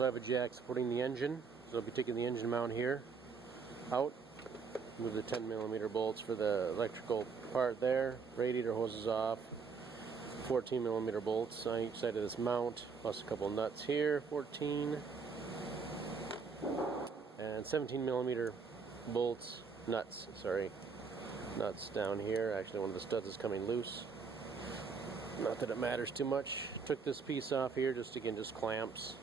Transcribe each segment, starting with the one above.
So I have a jack supporting the engine, so I'll be taking the engine mount here out, move the 10mm bolts for the electrical part there, radiator hoses off, 14mm bolts on each side of this mount, plus a couple nuts here, 14, and 17mm bolts, nuts down here. Actually, one of the studs is coming loose. Not that it matters too much. Took this piece off here, just clamps.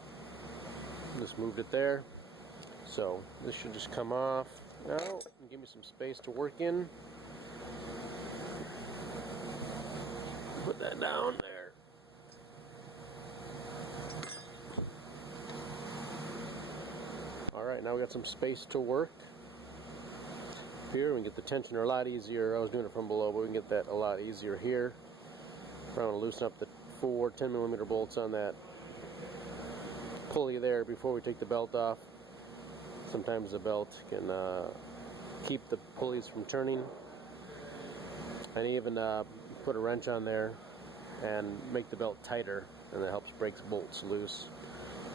Just moved it there. So this should just come off now and give me some space to work in. Put that down there. Alright, now we got some space to work. Here we can get the tensioner a lot easier. I was doing it from below, but we can get that a lot easier here. I want to loosen up the 4 10mm bolts on that pulley there before we take the belt off. Sometimes the belt can keep the pulleys from turning, and even put a wrench on there and make the belt tighter, and that helps break bolts loose.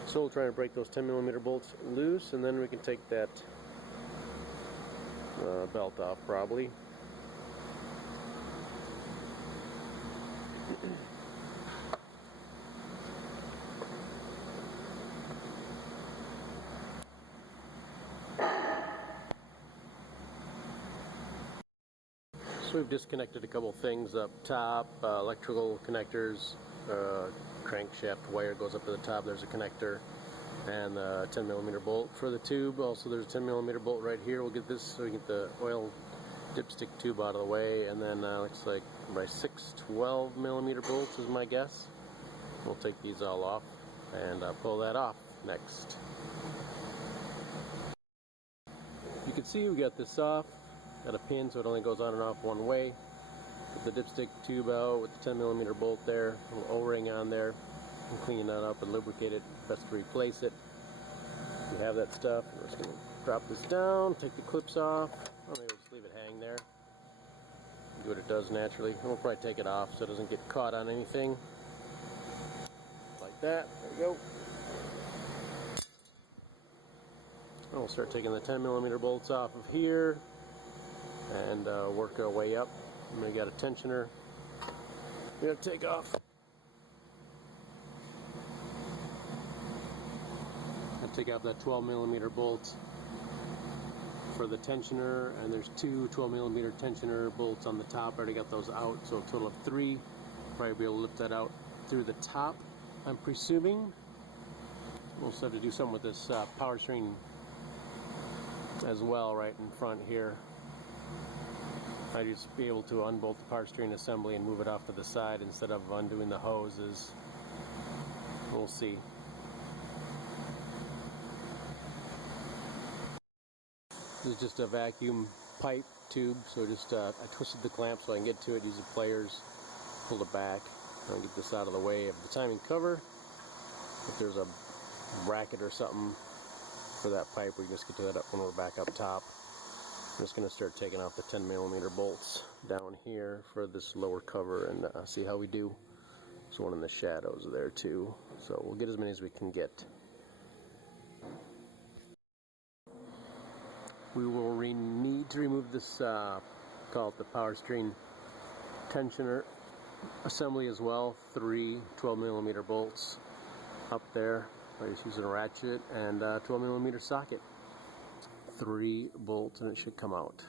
So we'll try to break those 10mm bolts loose, and then we can take that belt off probably. So we've disconnected a couple things up top, electrical connectors, crankshaft wire goes up to the top, there's a connector, and a 10mm bolt for the tube. Also there's a 10mm bolt right here. We'll get this so we can get the oil dipstick tube out of the way, and then looks like my 6 12mm bolts is my guess. We'll take these all off and pull that off next. You can see we got this off. Got a pin so it only goes on and off one way. Put the dipstick tube out with the 10mm bolt there, a little O-ring on there, and clean that up and lubricate it. Best to replace it. We have that stuff. We're just going to drop this down, take the clips off. Or maybe we'll just leave it hang there. Do what it does naturally. And we'll probably take it off so it doesn't get caught on anything. Like that. There we go. And we'll start taking the 10mm bolts off of here and work our way up. And we got a tensioner we gotta take off. I'll take off that 12mm bolt for the tensioner, and there's 2 12mm tensioner bolts on the top. I already got those out, so a total of 3. Probably be able to lift that out through the top, I'm presuming. We'll also have to do something with this power string as well right in front here. I'd just be able to unbolt the power steering assembly and move it off to the side instead of undoing the hoses. We'll see. This is just a vacuum pipe tube, so just I twisted the clamp so I can get to it, use the pliers, pull it back, and get this out of the way of the timing cover. If there's a bracket or something for that pipe, we can just get to that up when we're back up top. I'm just going to start taking off the 10mm bolts down here for this lower cover and see how we do. There's one in the shadows there too, so we'll get as many as we can get. We will need to remove this, call it the power steering tensioner assembly as well. 3 12mm bolts up there. I'm just using a ratchet and a 12mm socket. 3 bolts and it should come out.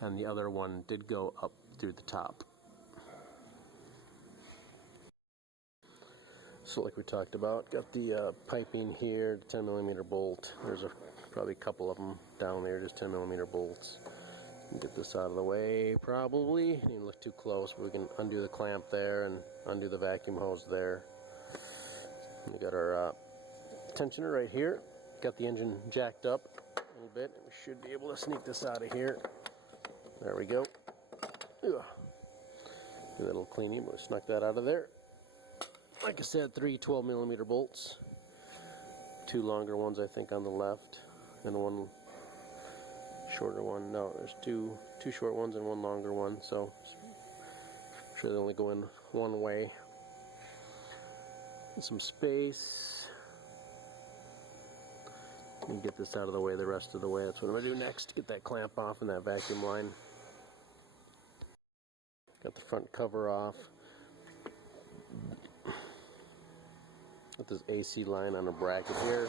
And the other one did go up through the top. So like we talked about, got the piping here, the 10mm bolt. There's probably a couple of them down there, just 10mm bolts. Get this out of the way probably. Didn't look too close, but we can undo the clamp there and undo the vacuum hose there. We got our tensioner right here. Got the engine jacked up a little bit, and we should be able to sneak this out of here. There we go. Ugh. A little cleaning, but we snuck that out of there. Like I said, 3 12mm bolts. 2 longer ones, I think, on the left, and 1 shorter one. No, there's two short ones and 1 longer one, so I'm sure they only go in one way. And some space And get this out of the way the rest of the way. That's what I'm going to do next. Get that clamp off and that vacuum line. Got the front cover off. Got this AC line on a bracket here.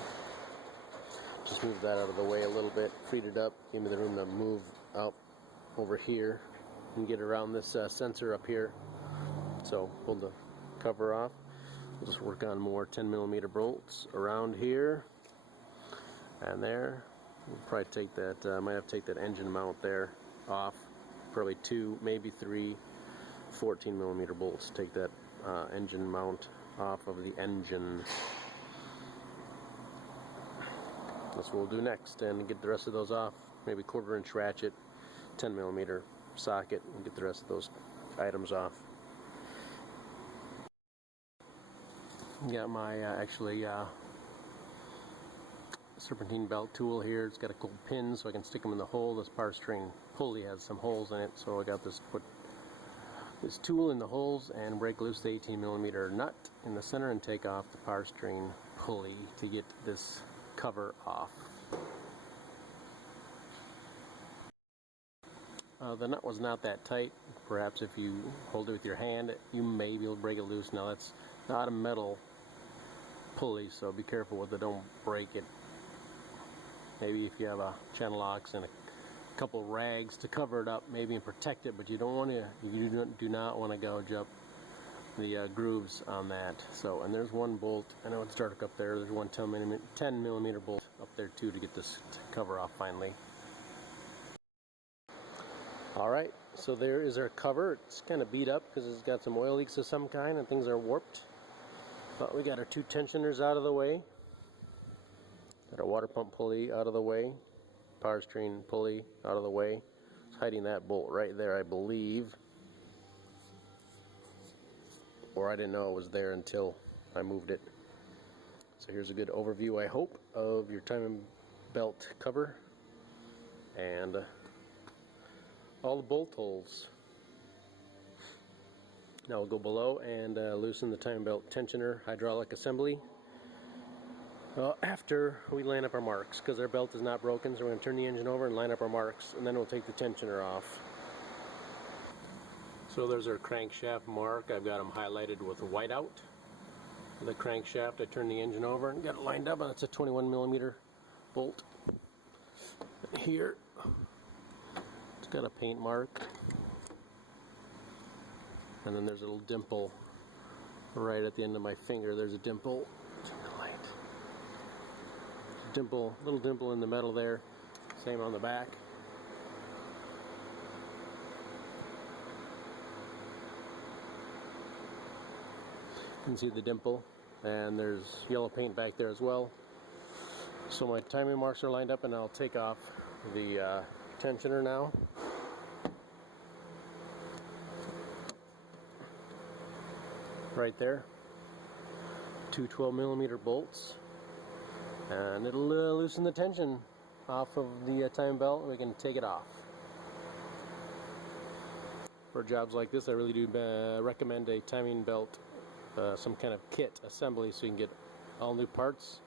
Just move that out of the way a little bit. Freed it up. Gave me the room to move out over here and get around this sensor up here. So pull the cover off. We'll just work on more 10mm bolts around here and there. We'll probably take that, I might have to take that engine mount there off. Probably 2, maybe 3 14mm bolts. Take that engine mount off of the engine. That's what we'll do next, and get the rest of those off. Maybe 1/4 inch ratchet, 10mm socket, and get the rest of those items off. Got my serpentine belt tool here. It's got a cool pin so I can stick them in the hole. This power string pulley has some holes in it, so I got this, put this tool in the holes and break loose the 18mm nut in the center and take off the power string pulley to get this cover off. The nut was not that tight. Perhaps if you hold it with your hand, you may be able to break it loose. Now that's not a metal pulley, so be careful with it, don't break it. Maybe if you have a channel locks and a couple rags to cover it up, maybe, and protect it, but you don't want to. You do not want to gouge up the grooves on that. So, and there's one bolt. I know it's dark up there. There's one 10mm bolt up there too to get this cover off finally. All right, so there is our cover. It's kind of beat up because it's got some oil leaks of some kind and things are warped. But we got our 2 tensioners out of the way. Got our water pump pulley out of the way. Power string pulley out of the way. It's hiding that bolt right there, I believe. Or I didn't know it was there until I moved it. So here's a good overview, I hope, of your timing belt cover and all the bolt holes. Now we'll go below and loosen the timing belt tensioner hydraulic assembly. After we line up our marks, because our belt is not broken, so we're going to turn the engine over and line up our marks, and then we'll take the tensioner off. So there's our crankshaft mark. I've got them highlighted with whiteout. The crankshaft, I turned the engine over and got it lined up, and it's a 21mm bolt. And here, it's got a paint mark. And then there's a little dimple right at the end of my finger. There's a dimple. Dimple, little dimple in the metal there. Same on the back. You can see the dimple, and there's yellow paint back there as well. So my timing marks are lined up, and I'll take off the tensioner now. Right there. 2 12mm bolts. And it'll loosen the tension off of the timing belt, and we can take it off. For jobs like this, I really do recommend a timing belt, some kind of kit assembly, so you can get all new parts.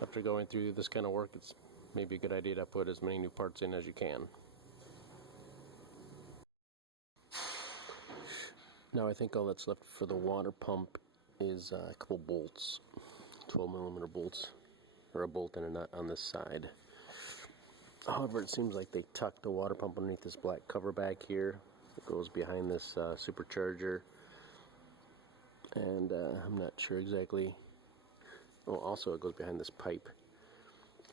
After going through this kind of work, it's maybe a good idea to put as many new parts in as you can. Now I think all that's left for the water pump is a couple bolts, 12mm bolts. Or a bolt and a nut on this side. However, it seems like they tucked the water pump underneath this black cover back here. It goes behind this supercharger, and I'm not sure exactly. Oh, also it goes behind this pipe,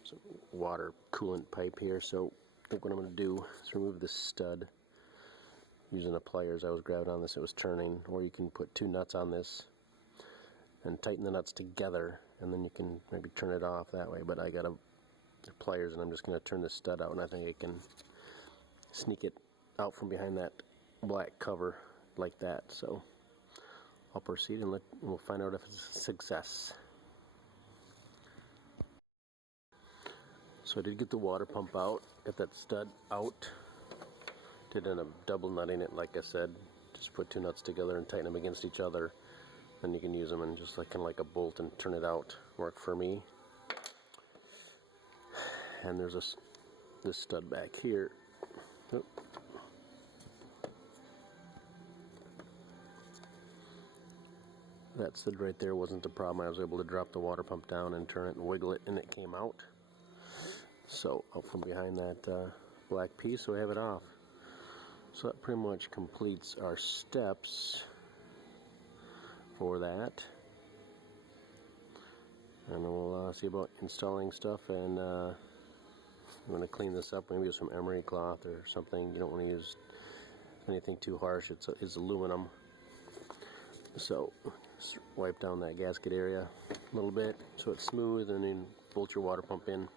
some water coolant pipe here. So I think what I'm going to do is remove this stud using the pliers. I was grabbing on this, it was turning. Or you can put 2 nuts on this and tighten the nuts together, and then you can maybe turn it off that way. But I got pliers, and I'm just going to turn this stud out, and I think I can sneak it out from behind that black cover like that. So I'll proceed, and we'll find out if it's a success. So I did get the water pump out, got that stud out. Did end up double nutting it, like I said. Just put 2 nuts together and tighten them against each other. Then you can use them and just kind of like a bolt and turn it out. Worked for me. and there's this stud back here. Oop. That stud right there wasn't the problem. I was able to drop the water pump down and turn it and wiggle it, and it came out. So out from behind that black piece, so we have it off. So that pretty much completes our steps for that. And then we'll see about installing stuff, and you want to clean this up, maybe with some emery cloth or something. You don't want to use anything too harsh. It's aluminum. So just wipe down that gasket area a little bit so it's smooth, and then bolt your water pump in.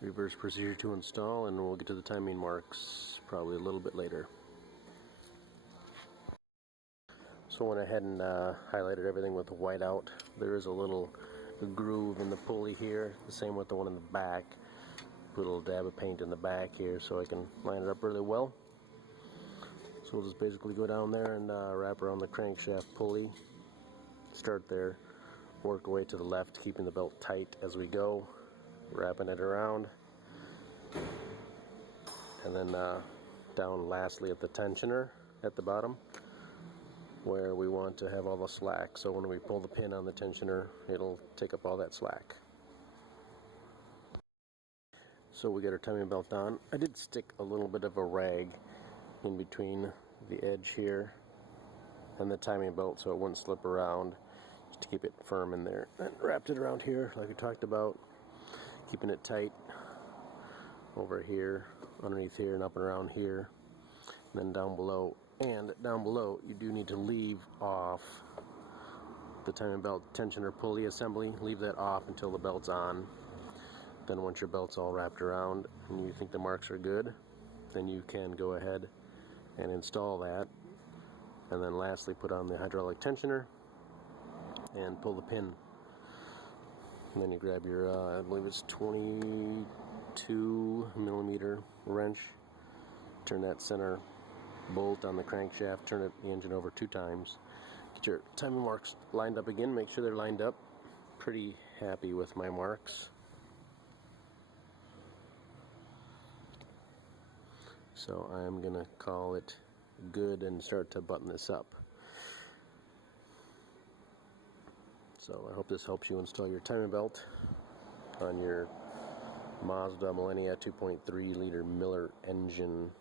Reverse procedure to install, and we'll get to the timing marks probably a little bit later. So I went ahead and highlighted everything with white out. There is a little groove in the pulley here, the same with the one in the back. Put a little dab of paint in the back here so I can line it up really well. So we'll just basically go down there and wrap around the crankshaft pulley. Start there, work away to the left, keeping the belt tight as we go, wrapping it around. And then down lastly at the tensioner at the bottom, where we want to have all the slack. So when we pull the pin on the tensioner, it'll take up all that slack. So we got our timing belt on. I did stick a little bit of a rag in between the edge here and the timing belt so it wouldn't slip around, just to keep it firm in there. And wrapped it around here like we talked about, keeping it tight over here, underneath here, and up and around here, and then down below. And down below, you do need to leave off the timing belt tensioner pulley assembly. Leave that off until the belt's on. Then once your belt's all wrapped around and you think the marks are good, then you can go ahead and install that. And then lastly, put on the hydraulic tensioner and pull the pin. And then you grab your, I believe it's 22mm wrench, turn that center bolt on the crankshaft, turn the engine over 2 times. Get your timing marks lined up again, make sure they're lined up. Pretty happy with my marks. So I'm gonna call it good and start to button this up. So I hope this helps you install your timing belt on your Mazda Millenia 2.3 liter Miller engine.